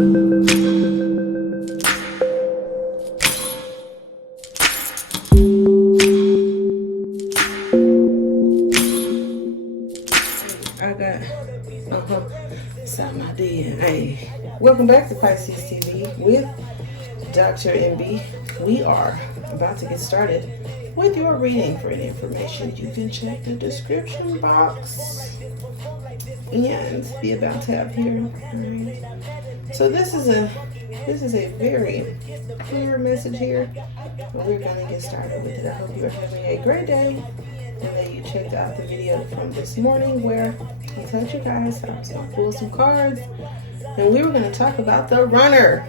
Something I did. Hey, welcome back to Pisces TV with Dr. MB. We are about to get started with your reading. For any information, you can check the description box and the About tab here. Right. So this is a very clear message here, but we're gonna get started with it. I hope you are having a great day, and that you checked out the video from this morning where I told you guys I was going to pull some cards, and we were going to talk about the runner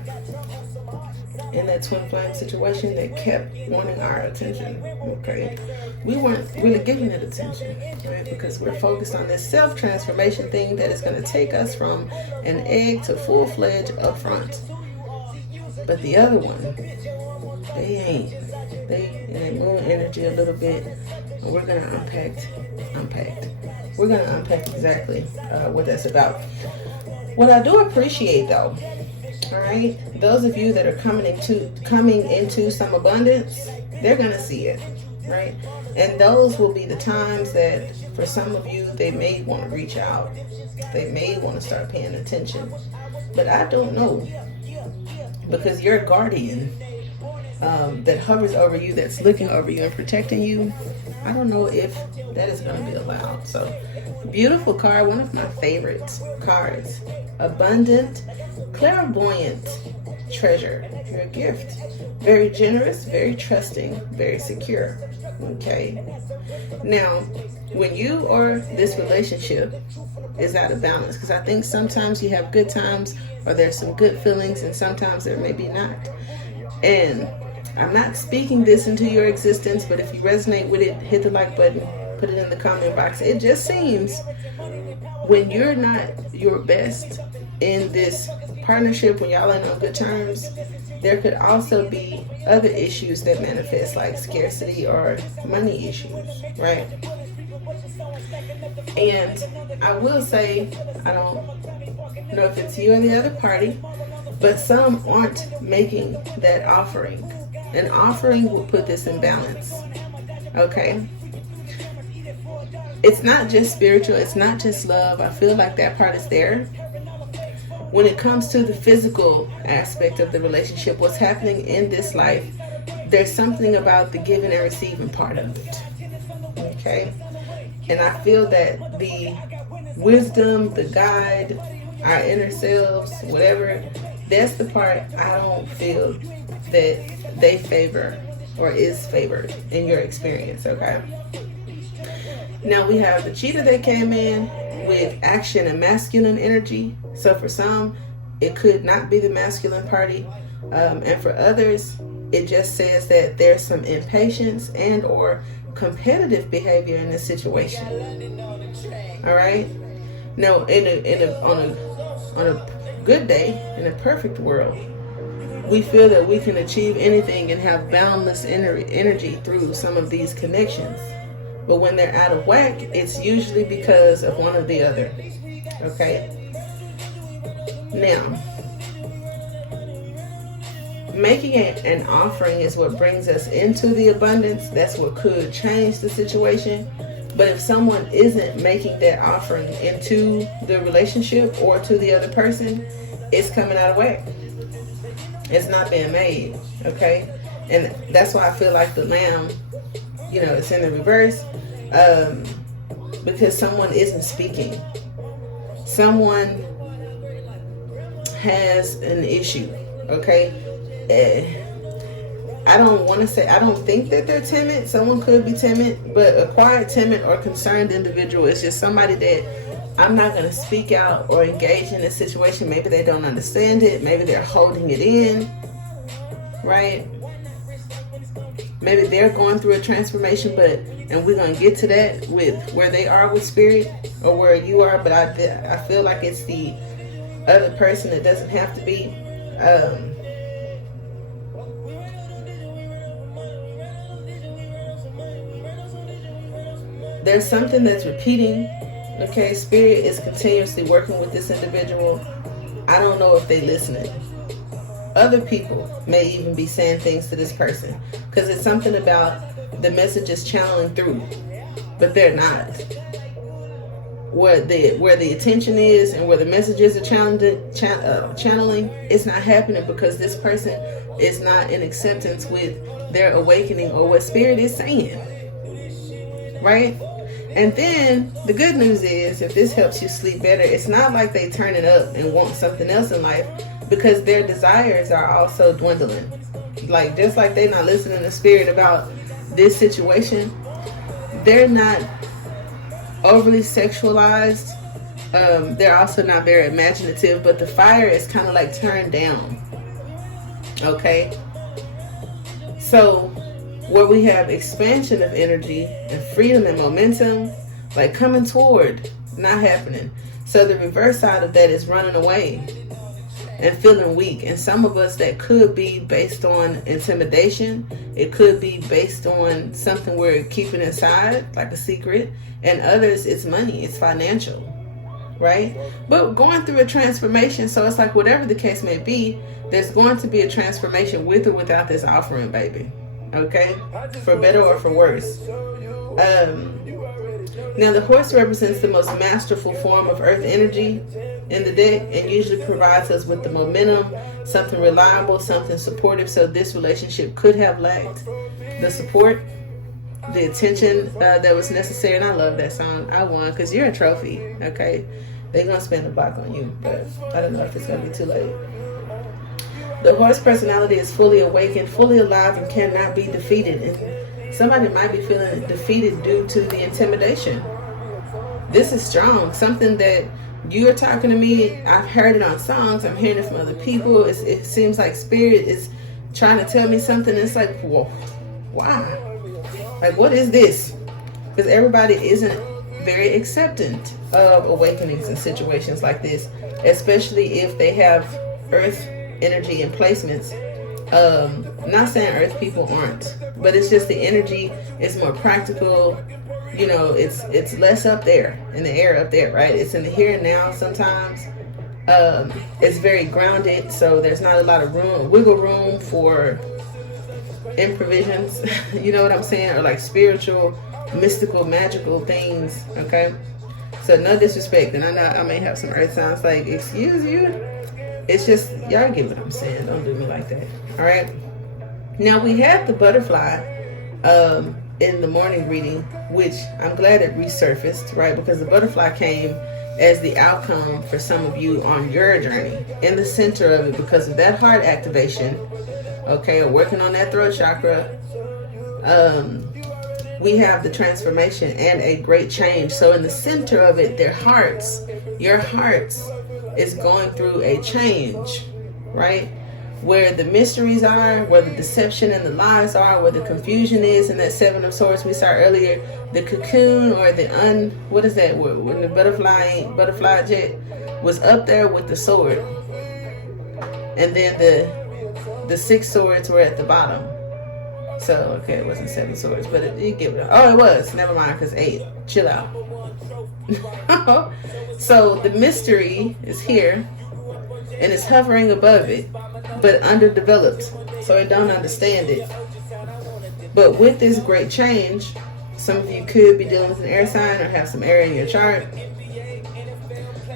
in that twin flame situation that kept wanting our attention. Okay, we weren't really giving it attention, right? Because we're focused on this self-transformation thing that is going to take us from an egg to full-fledged up front. But the other one, they move energy a little bit, and we're going to unpack. We're going to unpack exactly what that's about. What I do appreciate, though, all right, those of you that are coming into some abundance, they're going to see it, right? And those will be the times that, for some of you, they may want to reach out. They may want to start paying attention. But I don't know, because your guardian that hovers over you, that's looking over you and protecting you, I don't know if that is going to be allowed. So, beautiful card, one of my favorite cards. Abundant, clairvoyant treasure. You're a gift. Very generous, very trusting, very secure. Okay. Now, when you or this relationship is out of balance, because I think sometimes you have good times or there's some good feelings, and sometimes there may be not. And I'm not speaking this into your existence, but if you resonate with it, hit the like button, put it in the comment box. It just seems when you're not your best in this partnership, when y'all ain't on good terms, there could also be other issues that manifest, like scarcity or money issues, right? And I will say, I don't know if it's you or the other party, but some aren't making that offering. An offering will put this in balance. Okay? It's not just spiritual, it's not just love. I feel like that part is there. When it comes to the physical aspect of the relationship, what's happening in this life, there's something about the giving and receiving part of it. Okay? And I feel that the wisdom, the guide, our inner selves, whatever, that's the part I don't feel that they favor or is favored in your experience. Okay? Now we have the cheetah that came in with action and masculine energy. So for some, it could not be the masculine party. And for others, it just says that there's some impatience and or competitive behavior in this situation. All right. Now, on a good day, in a perfect world, we feel that we can achieve anything and have boundless energy through some of these connections. But when they're out of whack, it's usually because of one or the other. Okay? Now, making an offering is what brings us into the abundance. That's what could change the situation. But if someone isn't making that offering into the relationship or to the other person, it's coming out of whack. It's not being made. Okay? And that's why I feel like the lamb, it's in the reverse, because someone isn't speaking. Someone has an issue, okay? I don't think that they're timid. Someone could be timid, but a quiet, timid, or concerned individual is just somebody that I'm not going to speak out or engage in a situation. Maybe they don't understand it. Maybe they're holding it in, right? Maybe they're going through a transformation, and we're going to get to that with where they are with spirit or where you are, but I feel like it's the other person that doesn't have to be. There's something that's repeating. Okay, spirit is continuously working with this individual. I don't know if they listening. Other people may even be saying things to this person because it's something about the messages channeling through, but they're not. Where the attention is and where the messages are channeling, it's not happening because this person is not in acceptance with their awakening or what spirit is saying. Right? And then the good news is, if this helps you sleep better, it's not like they turn it up and want something else in life, because their desires are also dwindling. Like, just like they're not listening to spirit about this situation, they're not overly sexualized. They're also not very imaginative, but the fire is kind of like turned down. Okay? So where we have expansion of energy and freedom and momentum, like coming toward, not happening. So the reverse side of that is running away and feeling weak. And some of us, that could be based on intimidation. It could be based on something we're keeping inside, like a secret. And others, it's money, it's financial, right? But going through a transformation, so it's like whatever the case may be, there's going to be a transformation with or without this offering, baby. Okay? For better or for worse. Now, the horse represents the most masterful form of earth energy in the deck and usually provides us with the momentum, something reliable, something supportive. So this relationship could have lacked the support, the attention that was necessary. And I love that song. I won because you're a trophy. Okay? They're going to spend a block on you, but I don't know if it's going to be too late. The horse personality is fully awakened, fully alive, and cannot be defeated. And somebody might be feeling defeated due to the intimidation. This is strong. Something that you are talking to me, I've heard it on songs, I'm hearing it from other people. It seems like spirit is trying to tell me something. It's like, whoa, why? Like, what is this? Because everybody isn't very acceptant of awakenings in situations like this, especially if they have earth energy and placements. Not saying earth people aren't, but it's just the energy is more practical. You know, it's less up there in the air up there, right? It's in the here and now sometimes. It's very grounded, so there's not a lot of wiggle room for improvisions. You know what I'm saying? Or like spiritual, mystical, magical things. Okay, so no disrespect, and I know I may have some earth sounds like, excuse you. It's just, y'all get what I'm saying. Don't do me like that. All right. Now we had the butterfly in the morning reading, which I'm glad it resurfaced, right? Because the butterfly came as the outcome for some of you on your journey, in the center of it, because of that heart activation, okay, or working on that throat chakra. We have the transformation and a great change. So in the center of it, your hearts is going through a change, right? Where the mysteries are, where the deception and the lies are, where the confusion is, and that Seven of Swords we saw earlier, the cocoon or what is that? When the butterfly jet was up there with the sword, and then the 6 swords were at the bottom. So okay, it wasn't 7 swords, but you get it. Oh, it was. Never mind, because 8. Chill out. So the mystery is here, and it's hovering above it, but underdeveloped, so it don't understand it. But with this great change, some of you could be dealing with an air sign or have some air in your chart.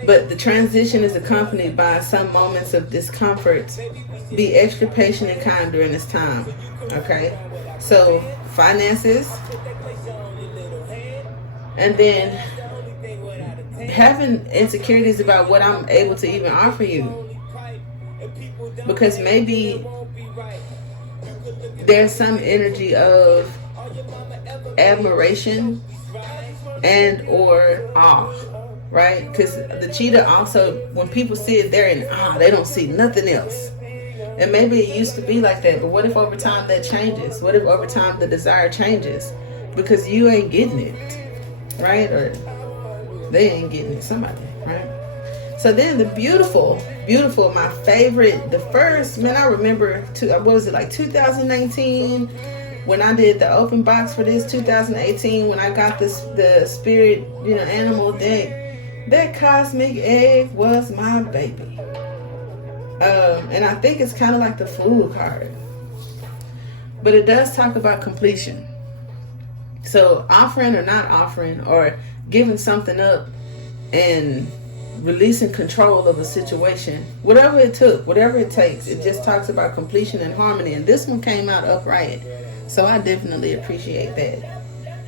But the transition is accompanied by some moments of discomfort. Be extra patient and kind during this time. Okay? So finances, and then having insecurities about what I'm able to even offer you. Because maybe there's some energy of admiration and or awe, right? Because the cheetah also, when people see it, they're in awe. They don't see nothing else. And maybe it used to be like that, but what if over time that changes? What if over time the desire changes? Because you ain't getting it, right? Or they ain't getting it, somebody, right? So then the beautiful, my favorite, the first, man, I remember, what was it, like 2019, when I did the open box for this, 2018, when I got the spirit, animal deck, that cosmic egg was my baby. And I think it's kind of like the Fool card. But it does talk about completion. So offering or not offering, or giving something up and releasing control of a situation, whatever it took, whatever it takes, it just talks about completion and harmony. And this one came out upright. So I definitely appreciate that.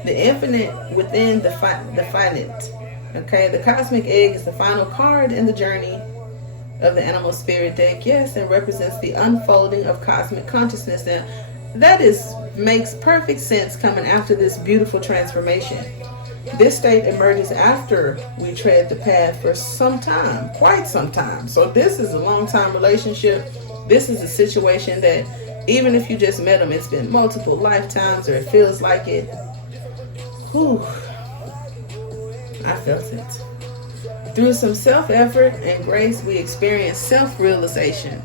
The infinite within the finite. Okay, the cosmic egg is the final card in the journey of the animal spirit deck. Yes, and represents the unfolding of cosmic consciousness. Now, that makes perfect sense coming after this beautiful transformation. This state emerges after we tread the path for some time, quite some time. So this is a long-time relationship. This is a situation that even if you just met them, it's been multiple lifetimes, or it feels like it. Whew. I felt it. Through some self-effort and grace, we experience self-realization.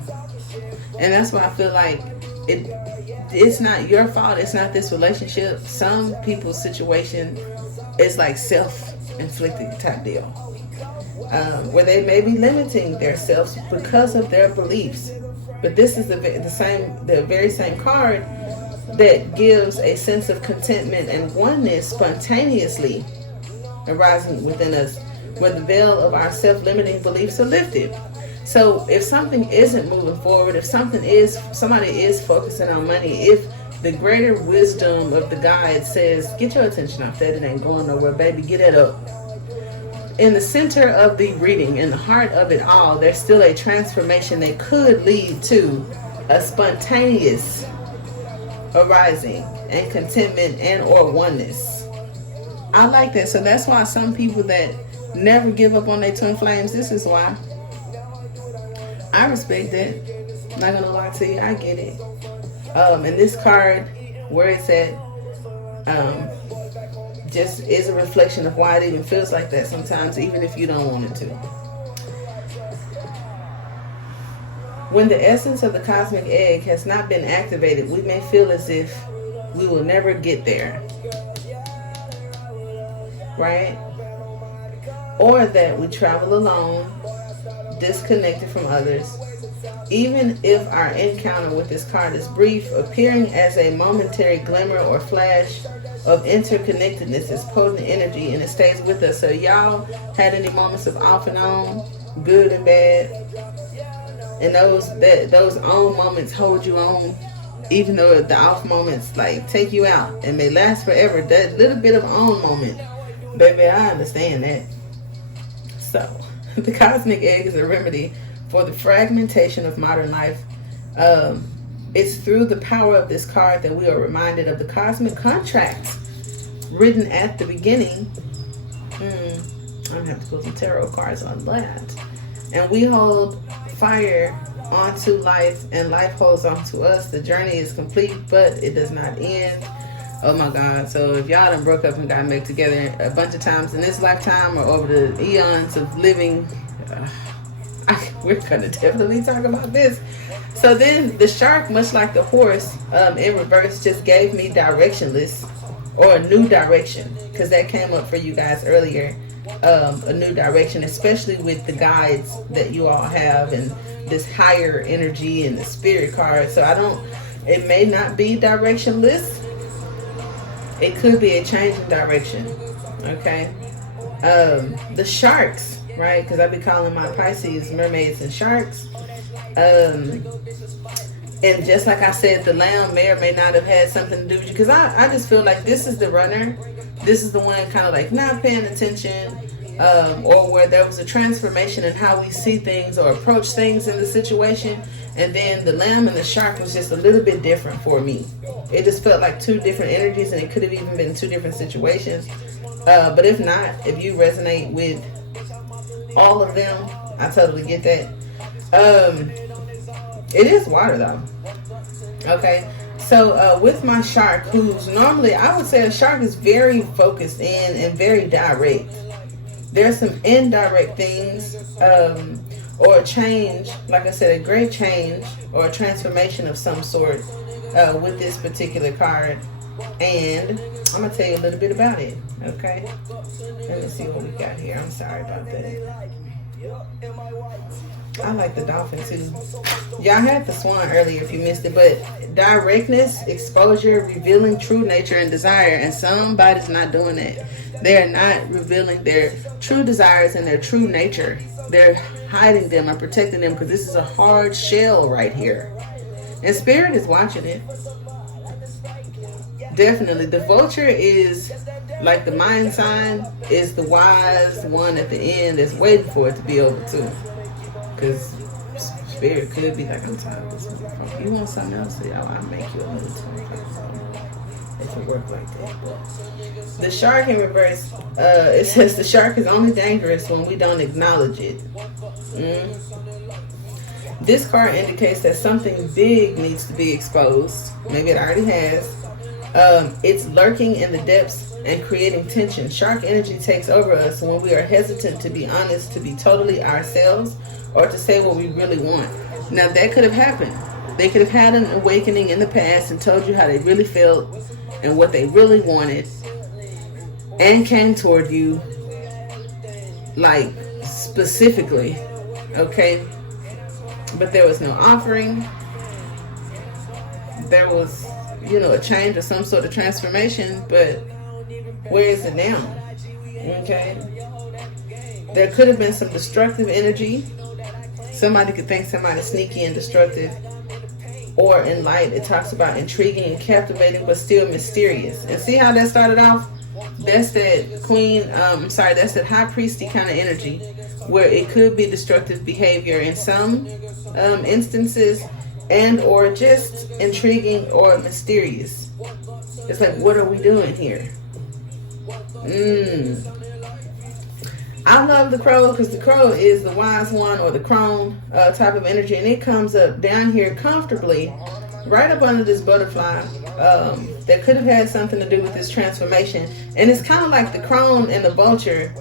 And that's why I feel like it's not your fault. It's not this relationship. Some people's situation is like self-inflicted type deal. Where they may be limiting themselves because of their beliefs. But this is the very same card that gives a sense of contentment and oneness spontaneously arising within us, where the veil of our self-limiting beliefs are lifted. So if something isn't moving forward, if somebody is focusing on money, if the greater wisdom of the guide says, get your attention off that, it ain't going nowhere, baby, get it up. In the center of the reading, in the heart of it all, there's still a transformation that could lead to a spontaneous arising and contentment and or oneness. I like that. So that's why some people that never give up on their twin flames, this is why. I respect that. I'm not gonna lie to you, I get it. And this card, where it's at, just is a reflection of why it even feels like that sometimes, even if you don't want it to. When the essence of the cosmic egg has not been activated, we may feel as if we will never get there. Right? Or that we travel alone, disconnected from others. Even if our encounter with this card is brief, appearing as a momentary glimmer or flash of interconnectedness is potent energy, and it stays with us. So y'all had any moments of off and on, good and bad, and those on moments hold you on, even though the off moments like take you out and may last forever. That little bit of on moment, baby, I understand that. So the cosmic egg is a remedy for the fragmentation of modern life. It's through the power of this card that we are reminded of the cosmic contracts written at the beginning. I'm going to have to put some tarot cards on that. And we hold fire onto life, and life holds on to us. The journey is complete, but it does not end. Oh my God. So if y'all done broke up and got back together a bunch of times in this lifetime or over the eons of living, we're going to definitely talk about this. So then the shark, much like the horse in reverse, just gave me directionless, or a new direction, because that came up for you guys earlier. A new direction, especially with the guides that you all have and this higher energy and the spirit card. So it may not be directionless. It could be a change in direction. Okay. The sharks, right? Because I be calling my Pisces mermaids and sharks. And just like I said, the lamb may or may not have had something to do with you. Because I just feel like this is the runner. This is the one kind of like not paying attention. Or where there was a transformation in how we see things or approach things in the situation. And then the lamb and the shark was just a little bit different for me. It just felt like two different energies, and it could have even been two different situations. But if not, if you resonate with all of them, I totally get that. It is water though. Okay. So with my shark, who's normally, I would say a shark is very focused in and very direct. There's some indirect things, or a change, like I said, a great change or a transformation of some sort with this particular card. And I'm going to tell you a little bit about it, okay? Let me see what we got here. I'm sorry about that. I like the dolphin too. Y'all had the swan earlier if you missed it, but directness, exposure, revealing true nature and desire, and somebody's not doing that. They're not revealing their true desires and their true nature. They're hiding them and protecting them because this is a hard shell right here. And spirit is watching it. Definitely. The vulture is like the mind sign, is the wise one at the end that's waiting for it to be over too. Because spirit could be like, I'm tired of this motherfucker. You want something else? I'll make you a little $25. If it work like that. The shark in reverse, it says the shark is only dangerous when we don't acknowledge it. This card indicates that something big needs to be exposed. Maybe it already has. It's lurking in the depths and creating tension. Shark energy takes over us when we are hesitant to be honest, to be totally ourselves, or to say what we really want. Now that could have happened. They could have had an awakening in the past and told you how they really felt and what they really wanted, and came toward you like specifically, okay? But there was no offering. There was, a change or some sort of transformation, but where is it now? Okay? There could have been some destructive energy. Somebody could think somebody's sneaky and destructive. Or in light, it talks about intriguing and captivating, but still mysterious. And see how that started off? That's that queen, that's that high priesty kind of energy, where it could be destructive behavior in some instances, and or just intriguing or mysterious. It's like, what are we doing here? I love the crow because the crow is the wise one, or the crone type of energy, and it comes up down here comfortably right up under this butterfly. That could have had something to do with this transformation, and it's kind of like the crone and the vulture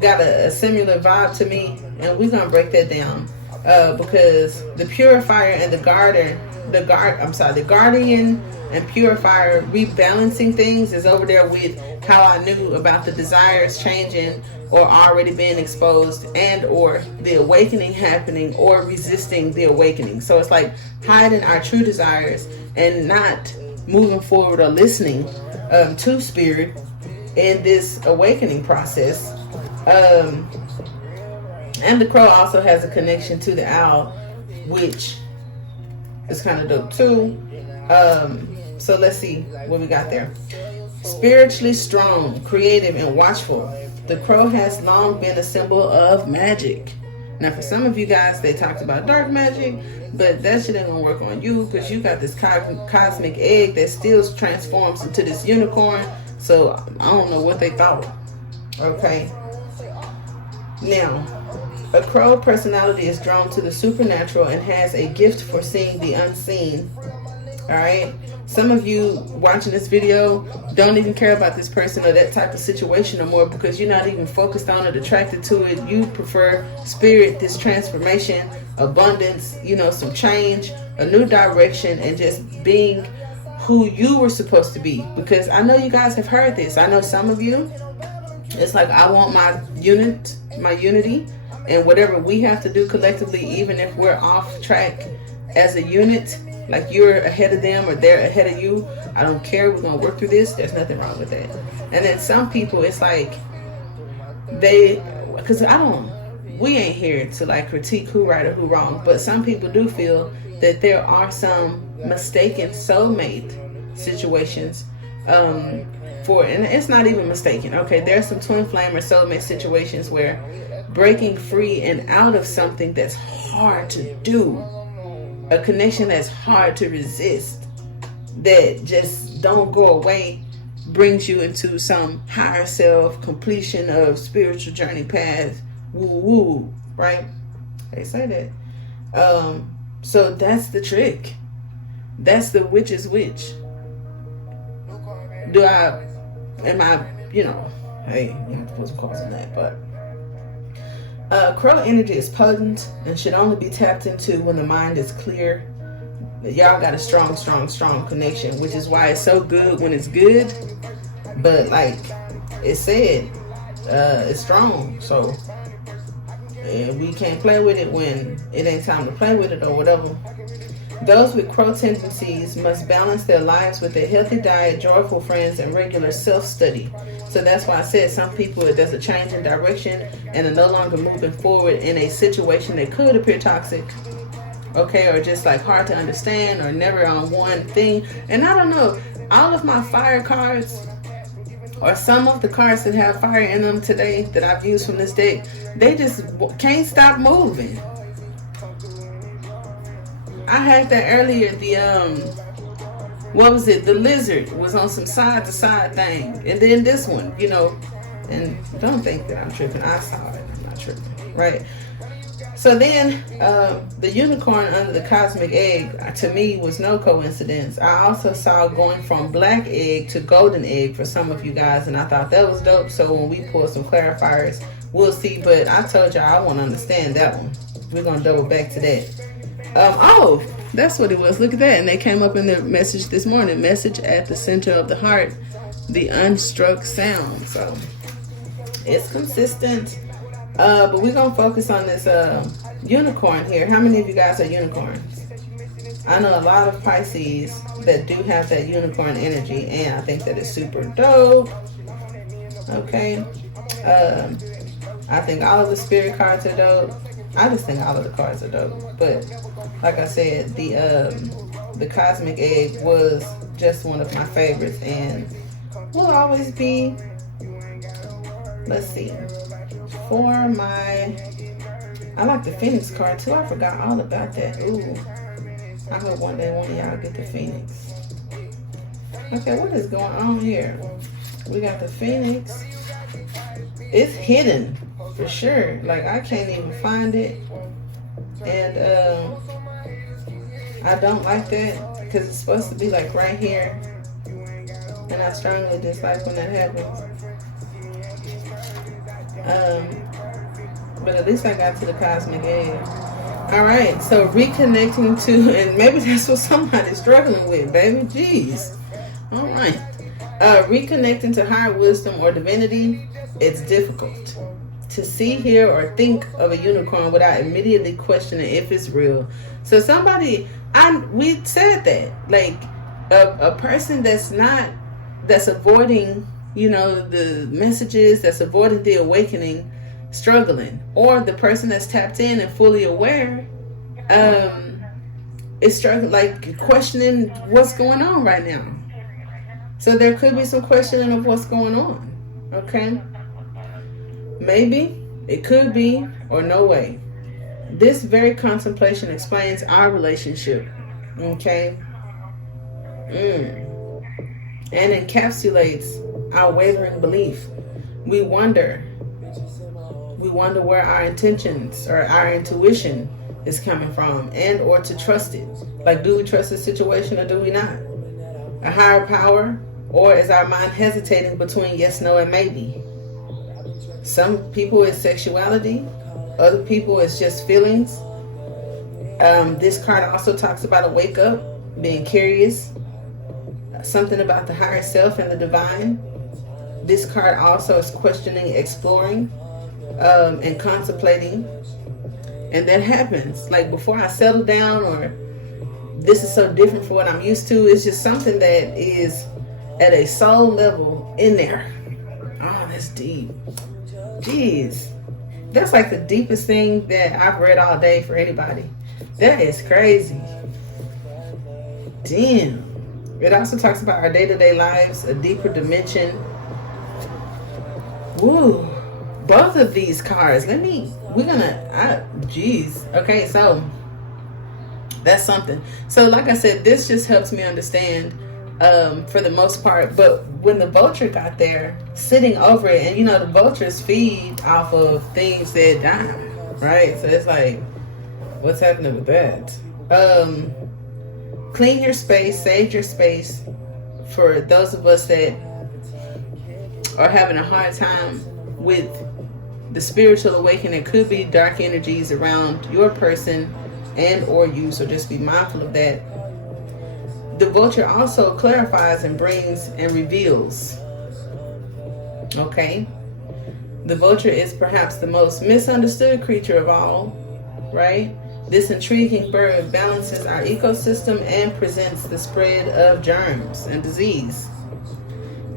got a similar vibe to me, and we're gonna break that down because the purifier and the guardian and purifier rebalancing things is over there with how I knew about the desires changing or already being exposed, and or the awakening happening or resisting the awakening. So it's like hiding our true desires and not moving forward or listening to spirit in this awakening process. And the crow also has a connection to the owl, which is kind of dope too. So let's see what we got there. Spiritually strong, creative, and watchful. The crow has long been a symbol of magic. Now, for some of you guys, they talked about dark magic, but that shit ain't gonna work on you because you got this cosmic egg that still transforms into this unicorn. So I don't know what they thought. Okay. Now, a crow personality is drawn to the supernatural and has a gift for seeing the unseen. All right. Some of you watching this video don't even care about this person or that type of situation no more because you're not even focused on it, attracted to it. You prefer spirit, this transformation, abundance, some change, a new direction, and just being who you were supposed to be. Because I know you guys have heard this. I know some of you, it's like, I want my unity, and whatever we have to do collectively, even if we're off track as a unit, like you're ahead of them or they're ahead of you, I don't care, we're going to work through this. There's nothing wrong with that. And then some people, it's like because we ain't here to like critique who right or who wrong, but some people do feel that there are some mistaken soulmate situations and it's not even mistaken. Okay, there's some twin flame or soulmate situations where breaking free and out of something that's hard to do, a connection that's hard to resist, that just don't go away, brings you into some higher self, completion of spiritual journey path, woo, right? They say that. So that's the trick. That's the witch's witch. Hey, you're not supposed to call on that, but crow energy is potent and should only be tapped into when the mind is clear. Y'all got a strong connection, which is why it's so good when it's good. But like it said, it's strong. So and we can't play with it when it ain't time to play with it or whatever. Those with crow tendencies must balance their lives with a healthy diet, joyful friends, and regular self-study. So that's why I said some people, there's a change in direction and are no longer moving forward in a situation that could appear toxic, okay, or just like hard to understand, or never on one thing. And I don't know, all of my fire cards, or some of the cards that have fire in them today that I've used from this deck, they just can't stop moving. I had that earlier, what was it? The lizard was on some side to side thing. And then this one, and don't think that I'm tripping. I saw it. I'm not tripping, right? So then the unicorn under the cosmic egg, to me, was no coincidence. I also saw going from black egg to golden egg for some of you guys, and I thought that was dope. So when we pull some clarifiers, we'll see. But I told y'all I won't understand that one. We're going to double back to that. Oh, that's what it was. Look at that. And they came up in the message this morning. Message at the center of the heart, the unstruck sound. So it's consistent. But we're going to focus on this unicorn here. How many of you guys are unicorns? I know a lot of Pisces that do have that unicorn energy, and I think that is super dope. Okay. I think all of the spirit cards are dope. I just think all of the cards are dope. But like I said, the cosmic egg was just one of my favorites and will always be. Let's see. For my, I like the Pynx card too. I forgot all about that. Ooh. I hope one day one of y'all get the Pynx. Okay, what is going on here? We got the Pynx. It's hidden for sure. Like, I can't even find it. And I don't like that because it's supposed to be like right here. And I strongly dislike when that happens. But at least I got to the cosmic egg. Alright, so reconnecting to, and maybe that's what somebody's struggling with, baby. Jeez. Alright. Reconnecting to higher wisdom or divinity, it's difficult to see, hear, or think of a unicorn without immediately questioning if it's real. So we said that, like a person that's avoiding, the messages, that's avoiding the awakening, struggling, or the person that's tapped in and fully aware, is struggling, like questioning what's going on right now. So there could be some questioning of what's going on. Okay. Maybe, it could be, or no way. This very contemplation explains our relationship. Okay. And encapsulates our wavering belief. We wonder where our intentions or our intuition is coming from, and or to trust it. Like, do we trust the situation or do we not? A higher power, or is our mind hesitating between yes, no, and maybe? Some people it's sexuality, other people it's just feelings. This card also talks about a wake up, being curious, something about the higher self and the divine. This card also is questioning, exploring, and contemplating. And that happens. Like, before I settle down, or this is so different from what I'm used to. It's just something that is at a soul level in there. Oh, that's deep. Jeez. That's like the deepest thing that I've read all day for anybody. That is crazy. Damn. It also talks about our day-to-day lives, a deeper dimension. Woo. Both of these cards. Jeez. Okay, so that's something. So like I said, this just helps me understand for the most part. But when the vulture got there, sitting over it, and the vultures feed off of things that die, right? So it's like, what's happening with that? Clean your space, save your space. For those of us that are having a hard time with the spiritual awakening, it could be dark energies around your person and or you, so just be mindful of that. The vulture also clarifies and brings and reveals. Okay? The vulture is perhaps the most misunderstood creature of all, right? This intriguing bird balances our ecosystem and presents the spread of germs and disease.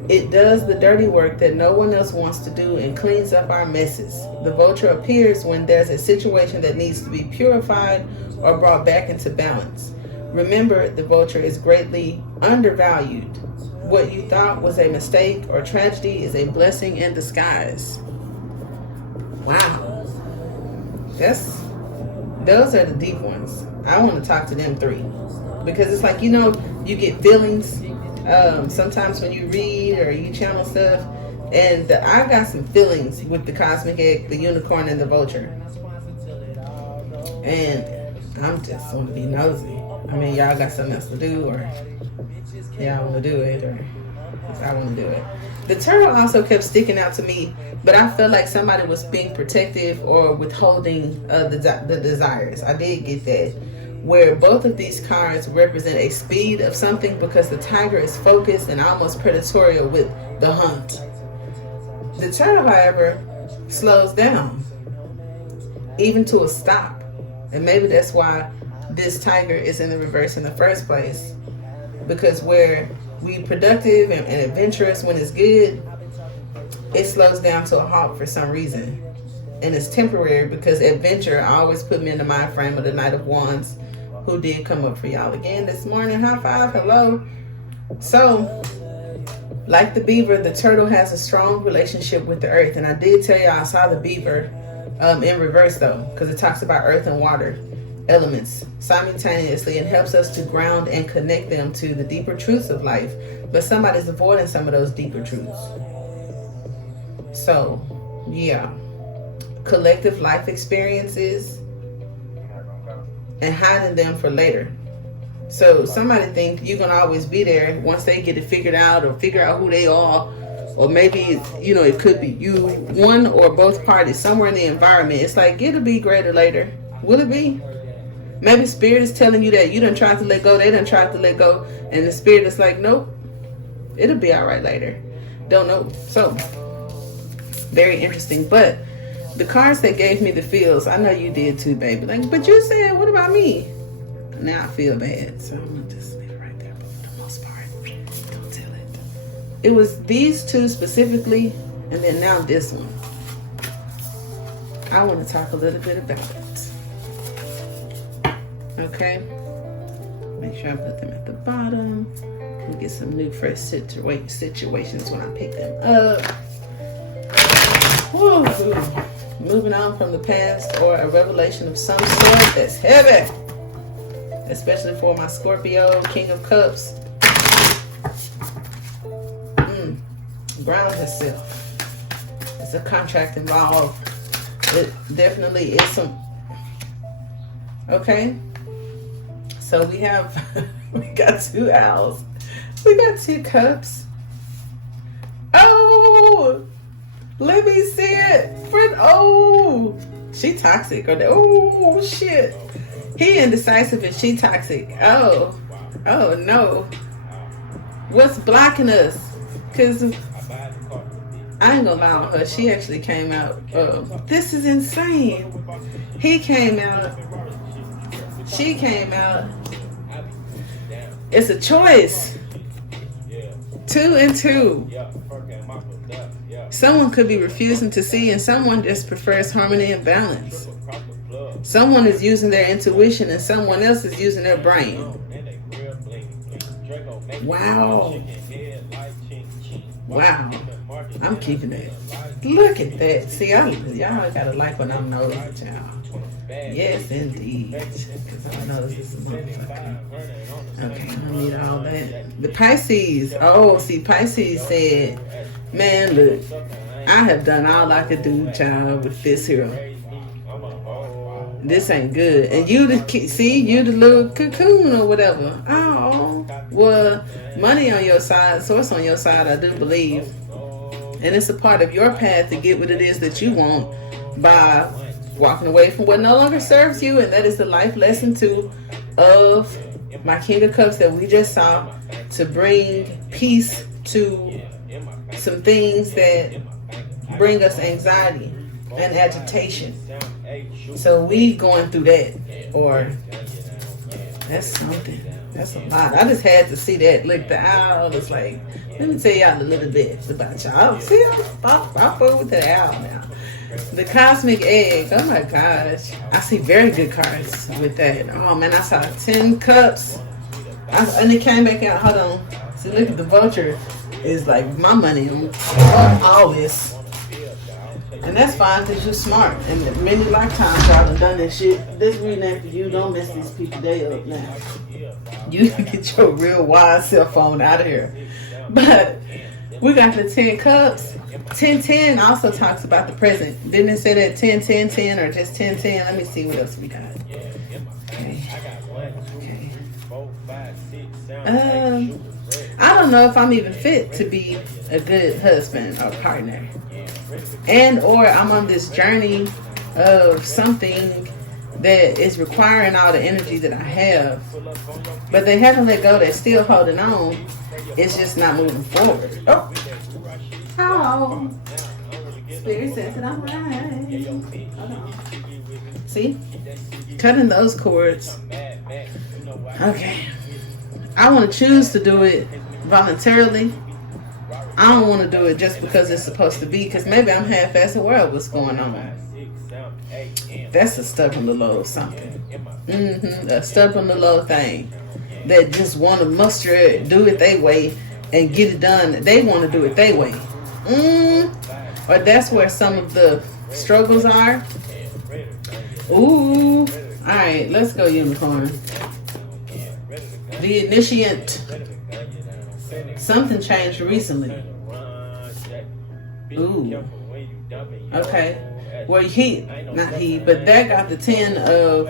It does the dirty work that no one else wants to do and cleans up our messes. The vulture appears when there's a situation that needs to be purified or brought back into balance. Remember, the vulture is greatly undervalued. What you thought was a mistake or tragedy is a blessing in disguise. Wow. Those are the deep ones. I want to talk to them three. Because it's like, you get feelings sometimes when you read or you channel stuff. And I got some feelings with the cosmic egg, the unicorn, and the vulture. And I'm just want to be nosy. I mean, y'all got something else to do, or y'all want to do it, or I want to do it. The turtle also kept sticking out to me, but I felt like somebody was being protective or withholding the desires. I did get that. Where both of these cards represent a speed of something because the tiger is focused and almost predatory with the hunt. The turtle, however, slows down, even to a stop. And maybe that's why this tiger is in the reverse in the first place. Because where we productive and adventurous when it's good, it slows down to a halt for some reason. And it's temporary because adventure always put me in the mind frame of the Knight of Wands, who did come up for y'all again this morning. High five, hello. So, like the beaver, the turtle has a strong relationship with the earth. And I did tell y'all I saw the beaver in reverse though, because it talks about earth and water elements simultaneously and helps us to ground and connect them to the deeper truths of life. But somebody's avoiding some of those deeper truths. So, yeah. Collective life experiences and hiding them for later. So somebody think you're gonna always be there once they get it figured out or figure out who they are, or maybe it could be you, one or both parties somewhere in the environment. It's like it'll be greater later. Will it be? Maybe spirit is telling you that you done tried to let go, they done tried to let go, and the spirit is like, nope, it'll be all right later. Don't know. So very interesting. But the cards that gave me the feels, I know you did too, baby. Like, but you said, what about me? Now I feel bad, so I'm gonna just leave it right there. But for the most part, don't tell it. It was these two specifically, and then now this one. I want to talk a little bit about it. Okay. Make sure I put them at the bottom. We'll get some new fresh situations when I pick them up. Woo. Moving on from the past or a revelation of some sort that's heavy. Especially for my Scorpio, King of Cups. Ground herself. It's a contract involved. It definitely is some. Okay. So we got two owls. We got two cups. Oh! Let me see it. Friend, oh, she toxic. Oh, shit. He indecisive and she toxic. Oh no. What's blocking us? Because I ain't gonna lie on her. She actually came out. This is insane. He came out. She came out. It's a choice. 2 and 2. Someone could be refusing to see, and someone just prefers harmony and balance. Someone is using their intuition, and someone else is using their brain. Wow. I'm keeping it. Look at that. See, y'all gotta like when I'm nosy, y'all. Yes, indeed. Because I know this is a motherfucker. Okay, I don't need all that. The Pisces. Oh, see, Pisces said, man, look, I have done all I could do, child, with this here. This ain't good. And you the little cocoon or whatever. Oh, well, money on your side, source on your side, I do believe. And it's a part of your path to get what it is that you want by walking away from what no longer serves you. And that is the life lesson too of my King of Cups that we just saw, to bring peace to some things that bring us anxiety and agitation. So we going through that, or that's something. That's a lot. I just had to see that. Look, the owl is like, let me tell y'all a little bit about y'all. See, I'll go with the owl now. The cosmic egg. Oh my gosh. I see very good cards with that. Oh man, I saw 10 cups. And it came back out. Hold on. See, look at the vulture. Is like my money on all this. And that's fine because you're smart. And many lifetimes y'all have done this shit. This reading after you. Don't mess these people day up now. You can get your real wise cell phone out of here. But we got the 10 cups. 10-10 also talks about the present. Didn't it say that 10-10-10 or just 10-10? Let me see what else we got. Okay. I don't know if I'm even fit to be a good husband or partner. And or I'm on this journey of something that is requiring all the energy that I have. But they haven't let go. They're still holding on. It's just not moving forward. Oh. Spirit says that I'm right. Hold on. See? Cutting those cords. Okay. I want to choose to do it voluntarily. I don't want to do it just because it's supposed to be, because maybe I'm half-assed aware of what's going on. That's a stubborn little old something. A stubborn little old thing that just want to muster it, do it their way, and get it done. They want to do it their way. Or that's where some of the struggles are. Ooh. Alright, let's go unicorn. The initiate. Something changed recently. Ooh. Okay. Well, not he, but that got the 10 of,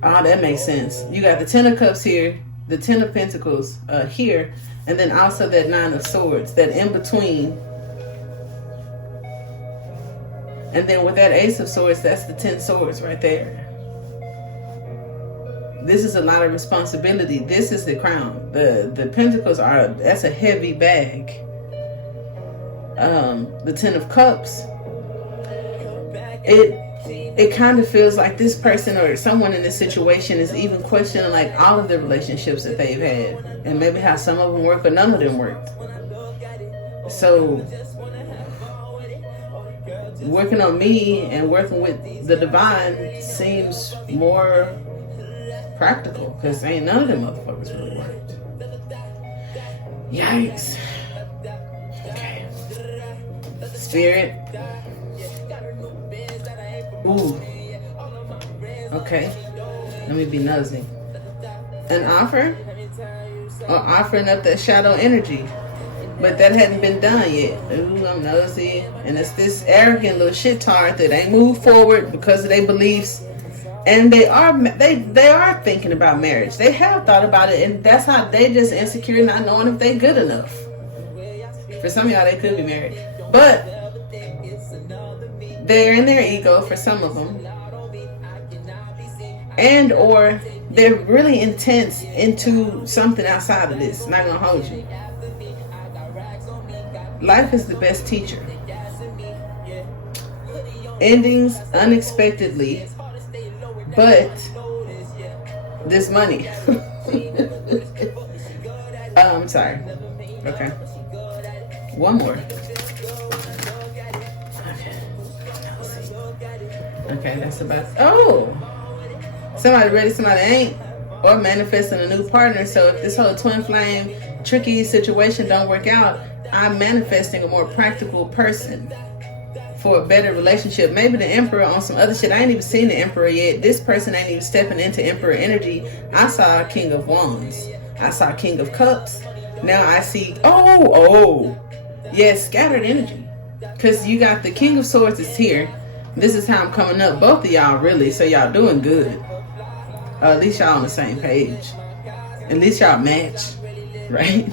that makes sense. You got the 10 of cups here, the 10 of pentacles here, and then also that 9 of swords, that in between. And then with that ace of swords, that's the 10 swords right there. This is a lot of responsibility. This is the crown. The pentacles that's a heavy bag. The 10 of cups, it kind of feels like this person or someone in this situation is even questioning like all of the relationships that they've had, and maybe how some of them work but none of them worked. So working on me and working with the divine seems more practical, because ain't none of them motherfuckers really worked. Yikes. Okay. Spirit. Ooh. Okay. Let me be nosy. An offer? Or offering up that shadow energy. But that hadn't been done yet. Ooh, I'm nosy. And it's this arrogant little shit-tard that ain't moved forward because of their beliefs. And they are thinking about marriage. They have thought about it, and that's how they just insecure, not knowing if they're good enough. For some of y'all, they could be married. But they're in their ego for some of them. And or they're really intense into something outside of this. Not gonna hold you. Life is the best teacher. Endings unexpectedly, but this money. I'm sorry. Okay. One more. Okay, that's about. Oh! Somebody ready, somebody ain't. Or manifesting a new partner. So if this whole twin flame tricky situation don't work out, I'm manifesting a more practical person for a better relationship. Maybe the Emperor on some other shit. I ain't even seen the Emperor yet. This person ain't even stepping into Emperor energy. I saw King of Wands. I saw King of Cups. Now I see, yes, scattered energy. Because you got the King of Swords is here. This is how I'm coming up. Both of y'all really. So y'all doing good. At least y'all on the same page. At least y'all match. Right?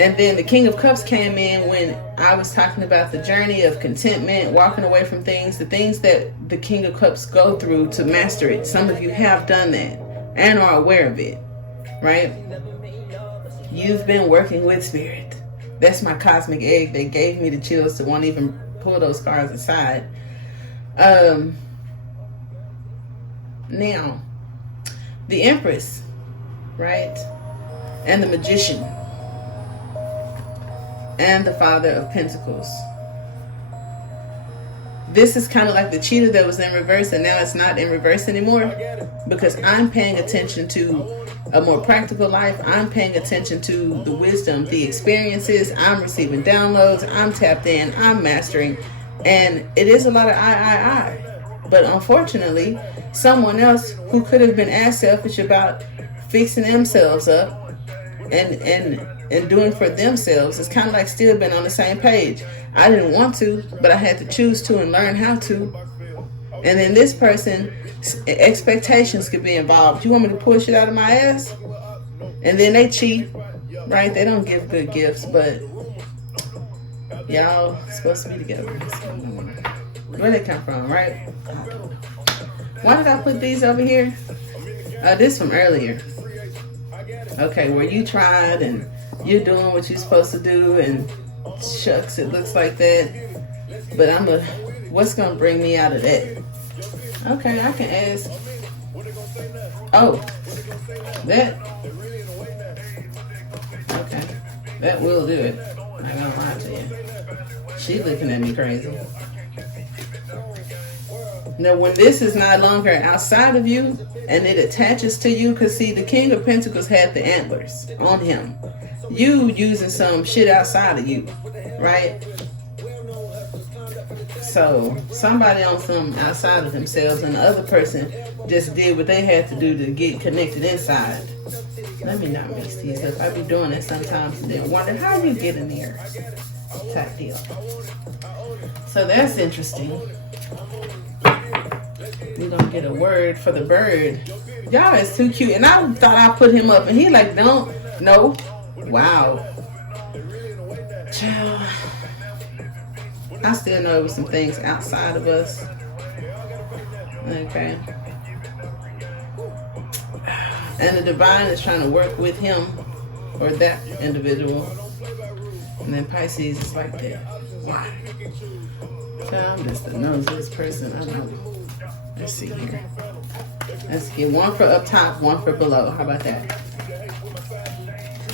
And then the King of Cups came in when I was talking about the journey of contentment, walking away from things, the things that the King of Cups go through to master it. Some of you have done that and are aware of it, right? You've been working with spirit. That's my cosmic egg. They gave me the chills to won't even pull those cards aside. Now, the Empress, right? And the Magician. And the Father of Pentacles. This is kind of like the cheetah that was in reverse, and now it's not in reverse anymore, because I'm paying attention to a more practical life. I'm paying attention to the wisdom, the experiences. I'm receiving downloads. I'm tapped in. I'm mastering. And it is a lot of I. But unfortunately, someone else who could have been as selfish about fixing themselves up and doing for themselves is kind of like still been on the same page. I didn't want to, but I had to choose to and learn how to. And then this person, expectations could be involved. You want me to pull shit out of my ass? And then they cheat, right? They don't give good gifts, but y'all supposed to be together. Where they come from, right? Why did I put these over here? This from earlier. Okay, where you tried and you're doing what you're supposed to do, and shucks, it looks like that. But what's gonna bring me out of that? Okay, I can ask. Oh, that. Okay, that will do it. I'm not gonna lie to you. She's looking at me crazy. Now, when this is no longer outside of you and it attaches to you, because see, the King of Pentacles had the antlers on him. You using some shit outside of you, right? So somebody on some outside of themselves, and the other person just did what they had to do to get connected inside. Let me not mix these up. I be doing it sometimes and then wonder how you get in there. Type deal. So that's interesting. We're gonna get a word for the bird. Y'all is too cute. And I thought I put him up, and he like, no. Wow. Child. I still know it was some things outside of us. Okay. And the divine is trying to work with him or that individual. And then Pisces is like that. Why? Child, I'm just the nosiest person I know. Let's see here. Let's get one for up top, one for below. How about that?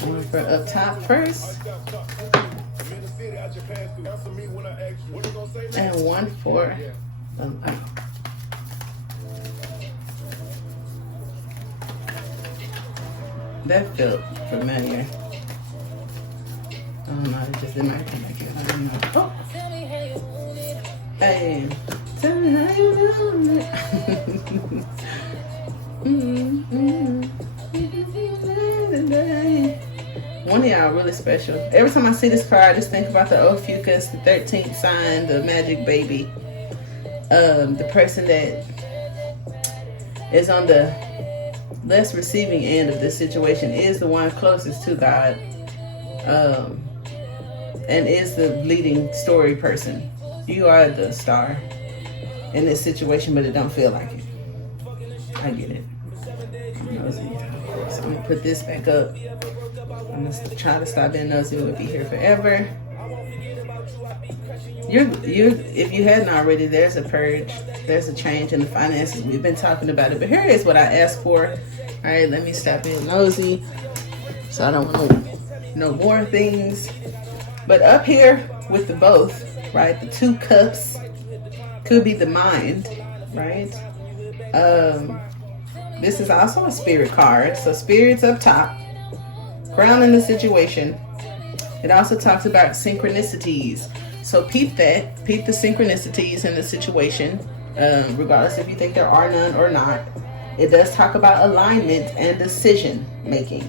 One for up top first. And one for below. That felt familiar. I don't know, it might come back in. I don't know. Oh! Hey, tell me how you doing it. One of y'all really special. Every time I see this card, I just think about the Ophiuchus, the 13th sign, the magic baby. The person that is on the less receiving end of this situation is the one closest to God, and is the leading story person. You are the star in this situation, but it don't feel like it. I get it. So I'm gonna put this back up. I'm gonna try to stop being nosy. We'll be here forever. If you hadn't already, there's a purge. There's a change in the finances. We've been talking about it, but here is what I asked for. All right, let me stop being nosy, so I don't want to know more things. But up here with the both, right? The two cups could be the mind, right? This is also a spirit card. So spirit's up top, grounding the situation. It also talks about synchronicities. So peep that. Peep the synchronicities in the situation, regardless if you think there are none or not. It does talk about alignment and decision making.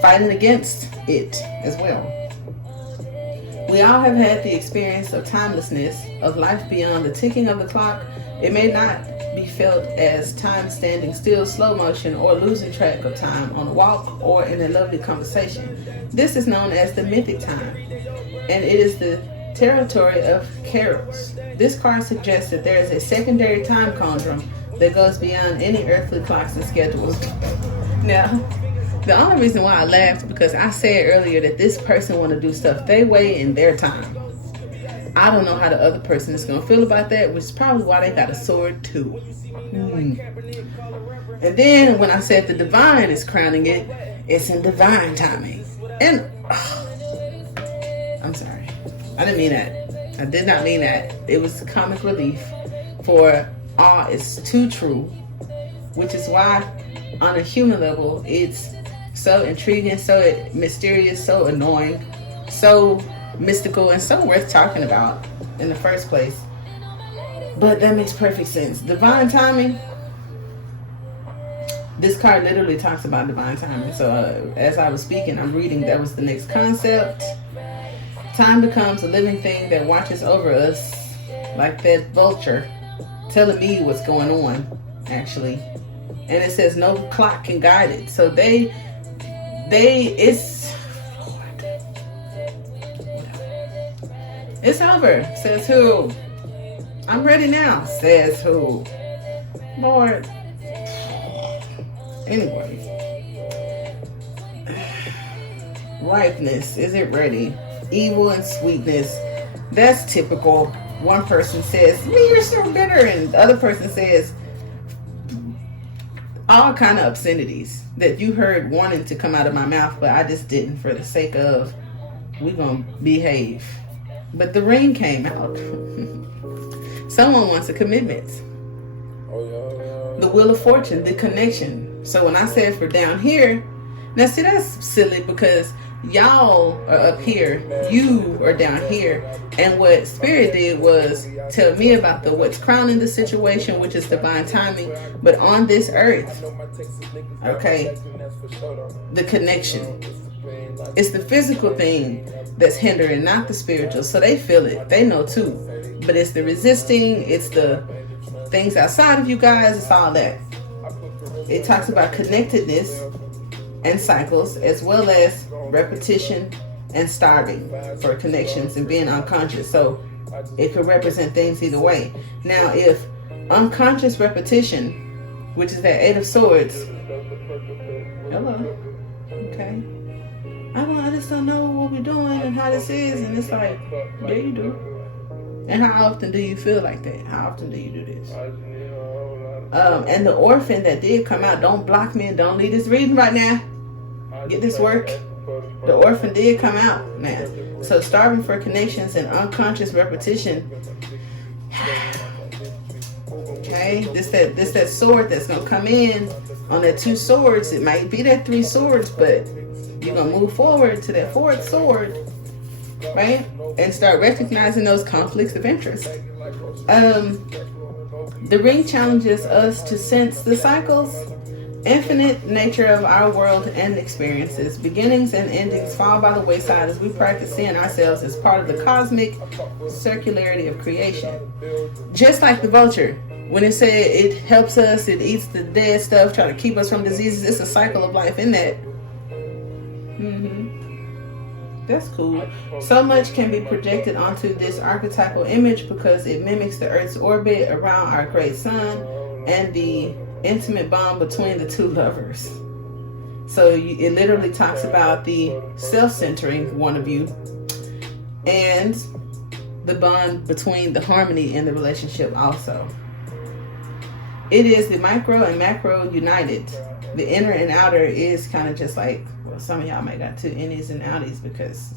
Fighting against it as well. We all have had the experience of timelessness, of life beyond the ticking of the clock. It may not be felt as time standing still, slow motion, or losing track of time on a walk or in a lovely conversation. This is known as the mythic time, and it is the territory of carols. This card suggests that there is a secondary time conundrum that goes beyond any earthly clocks and schedules. Now, The only reason why I laughed because I said earlier that this person want to do stuff their way in their time. I don't know how the other person is going to feel about that, which is probably why they got a sword too. And then when I said the divine is crowning it, it's in divine timing. And I'm sorry, I didn't mean that. I did not mean that. It was comic relief for all is too true, which is why on a human level it's so intriguing, so mysterious, so annoying, so mystical, and so worth talking about in the first place. But that makes perfect sense. Divine timing. This card literally talks about divine timing. So as I was speaking, I'm reading, that was the next concept. Time becomes a living thing that watches over us like that vulture telling me what's going on, actually. And it says no clock can guide it. So it's over, says who? I'm ready now, says who? Lord. Anyways. Ripeness, is it ready? Evil and sweetness, that's typical. One person says, me, you're so bitter, and the other person says all kind of obscenities that you heard wanting to come out of my mouth, but I just didn't for the sake of we're gonna behave. But the ring came out. Someone wants a commitment. The wheel of fortune, the connection. So when I said for down here, now see, that's silly because y'all are up here, you are down here, and what Spirit did was tell me about what's crowning the situation, which is divine timing, but on this earth, okay, the connection. It's the physical thing that's hindering, not the spiritual. So they feel it, they know too, but it's the resisting, it's the things outside of you guys, it's all that. It talks about connectedness and cycles, as well as repetition and starving for connections and being unconscious. So it could represent things either way. Now, if unconscious repetition, which is that Eight of Swords, hello, okay, I just don't know what we're doing and how this is, and it's like, yeah, you do. And how often do you feel like that? How often do you do this? And the orphan that did come out, don't block me and don't leave this reading right now. Get this work. The orphan did come out, man. So starving for connections and unconscious repetition. Okay, this that sword that's gonna come in on that 2 swords. It might be that 3 swords, but you're gonna move forward to that 4th sword, right? And start recognizing those conflicts of interest. The ring challenges us to sense the cycles, infinite nature of our world and experiences. Beginnings and endings fall by the wayside as we practice seeing ourselves as part of the cosmic circularity of creation. Just like the vulture, when it said it helps us, it eats the dead stuff, try to keep us from diseases. It's a cycle of life in that. That's cool. So much can be projected onto this archetypal image because it mimics the Earth's orbit around our great sun and the intimate bond between the 2 lovers. So it literally talks about the self-centering one of you and the bond between the harmony in the relationship also. It is the micro and macro united. The inner and outer is kind of just like, well, some of y'all might got 2 innies and outies because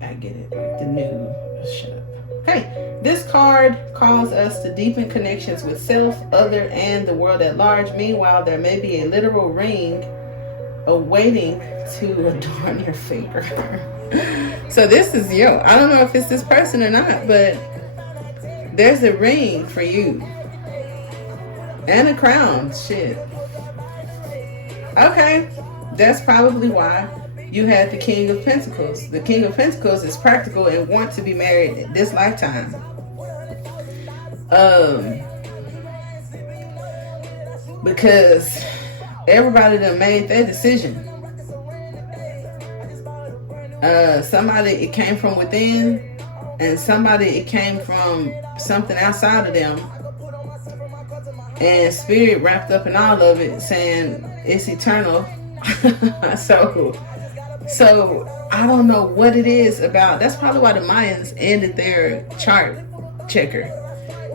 I get it, like the new, shut up. Okay, this card calls us to deepen connections with self, other, and the world at large. Meanwhile, there may be a literal ring awaiting to adorn your finger. So this is you. I don't know if it's this person or not, but there's a ring for you. And a crown. Shit. Okay, that's probably why you had the King of Pentacles. The King of Pentacles is practical and want to be married this lifetime. Because everybody done made their decision. Somebody it came from within, and somebody it came from something outside of them. And Spirit wrapped up in all of it, saying it's eternal So I don't know what it is about. That's probably why the Mayans ended their chart checker.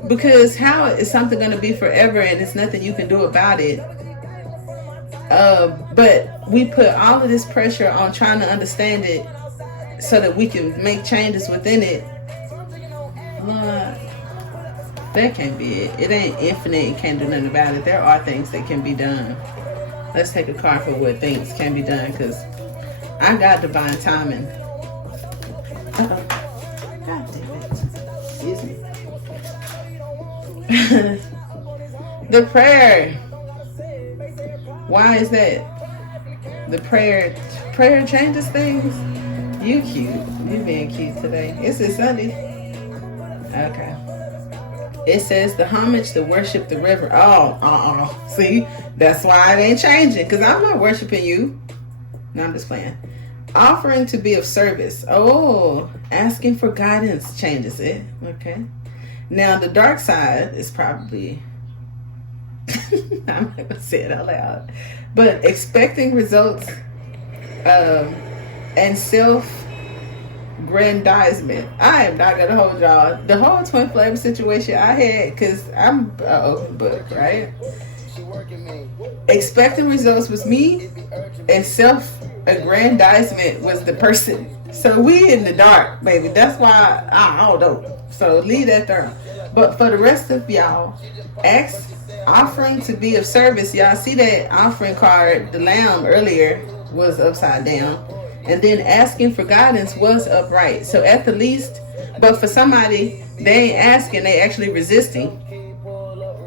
Because how is something going to be forever and there's nothing you can do about it? But we put all of this pressure on trying to understand it so that we can make changes within it. That can't be it. It ain't infinite and can't do nothing about it. There are things that can be done. Let's take a card for what things can be done, because I got divine timing. God damn it. Excuse me. The prayer. Why is that? The prayer changes things. You cute. You being cute today. Is it Sunday? Okay. It says the homage, the worship, the river. Oh, see, that's why it ain't changing, because I'm not worshiping you. No, I'm just playing. Offering to be of service. Oh, asking for guidance changes it. Okay. Now the dark side is probably I'm not gonna say it out loud, but expecting results and self-grandizement. I am not gonna hold y'all. The whole twin flame situation I had, because I'm an open book, right? Expecting results was me, and self-aggrandizement was the person. So we in the dark, baby. That's why I don't know. So leave that there. But for the rest of y'all, offering to be of service. Y'all see that offering card, the lamb earlier was upside down. And then asking for guidance was upright. So at the least, but for somebody, they ain't asking, they actually resisting.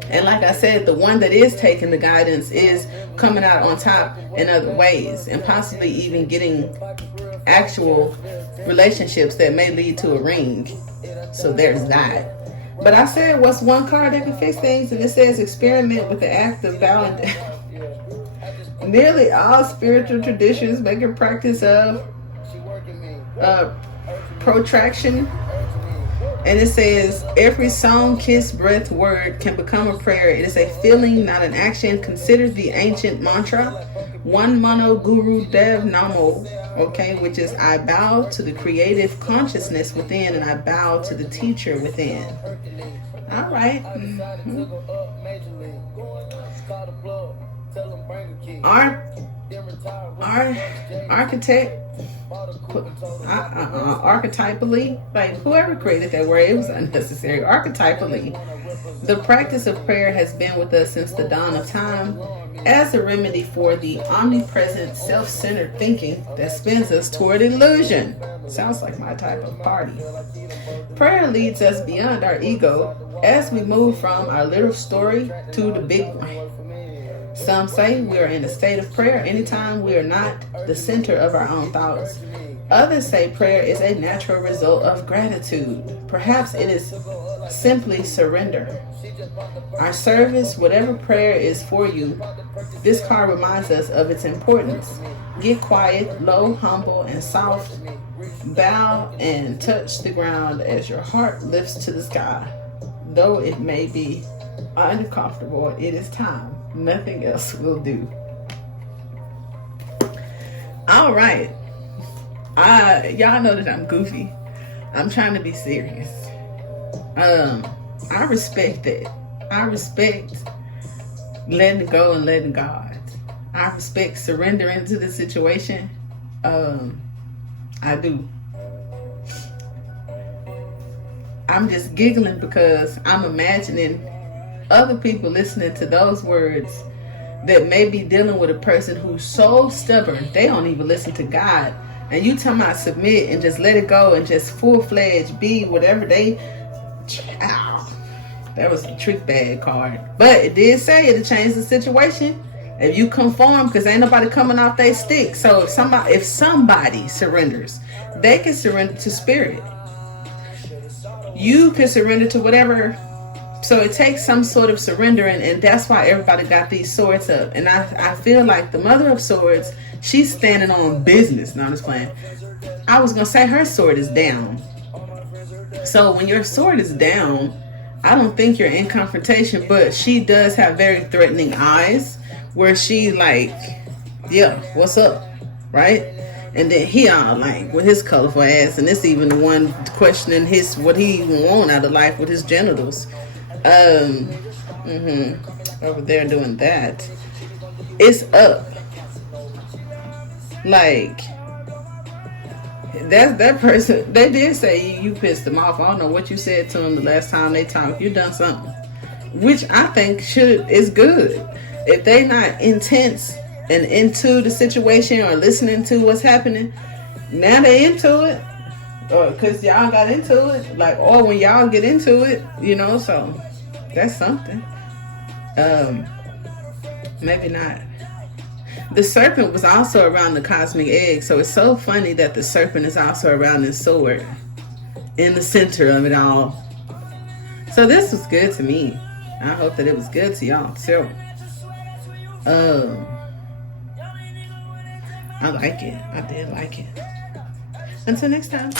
And like I said, the one that is taking the guidance is coming out on top in other ways, and possibly even getting actual relationships that may lead to a ring. So there's that. But I said, what's one card that can fix things? And it says experiment with the act of bowing down. Nearly all spiritual traditions make a practice of protraction. And it says, every song, kiss, breath, word can become a prayer. It is a feeling, not an action. Consider the ancient mantra, One Mano Guru Dev Namo, okay, which is I bow to the creative consciousness within, and I bow to the teacher within. All right. Mm-hmm. Archetypally, like whoever created that word, it was unnecessary. Archetypally, the practice of prayer has been with us since the dawn of time as a remedy for the omnipresent self-centered thinking that spins us toward illusion. Sounds like my type of party. Prayer leads us beyond our ego as we move from our little story to the big one. Some say we are in a state of prayer anytime we are not the center of our own thoughts. Others say prayer is a natural result of gratitude. Perhaps it is simply surrender. Our service, whatever prayer is for you, this card reminds us of its importance. Get quiet, low, humble, and soft. Bow and touch the ground as your heart lifts to the sky. Though it may be uncomfortable, it is time. Nothing else will do. All right. Y'all know that I'm goofy. I'm trying to be serious. I respect that. I respect letting go and letting God. I respect surrendering to the situation. I do. I'm just giggling because I'm imagining other people listening to those words that may be dealing with a person who's so stubborn they don't even listen to God, and you talking about submit and just let it go and just full-fledged be whatever they. Ow, that was a trick bag card, but it did say it'll change the situation if you conform, because ain't nobody coming off their stick. So if somebody surrenders, they can surrender to spirit. You can surrender to whatever. So it takes some sort of surrendering, and that's why everybody got these swords up. And I feel like the mother of swords, she's standing on business. No, I'm just playing. I was going to say her sword is down. So when your sword is down, I don't think you're in confrontation, but she does have very threatening eyes where she like, Yeah, what's up? Right? And then he all like with his colorful ass, and it's even the one questioning what he even want out of life with his genitals. Um, over there doing that. It's up. Like that person. They did say you pissed them off. I don't know what you said to them the last time they talked. You done something, which I think is good. If they not intense and into the situation or listening to what's happening, now they into it, or because y'all got into it, like, or when y'all get into it, so that's something. Maybe not. The serpent was also around the cosmic egg, so it's so funny that the serpent is also around this sword in the center of it all. So this was good to me. I hope that it was good to y'all too. I like it. I did like it. Until next time.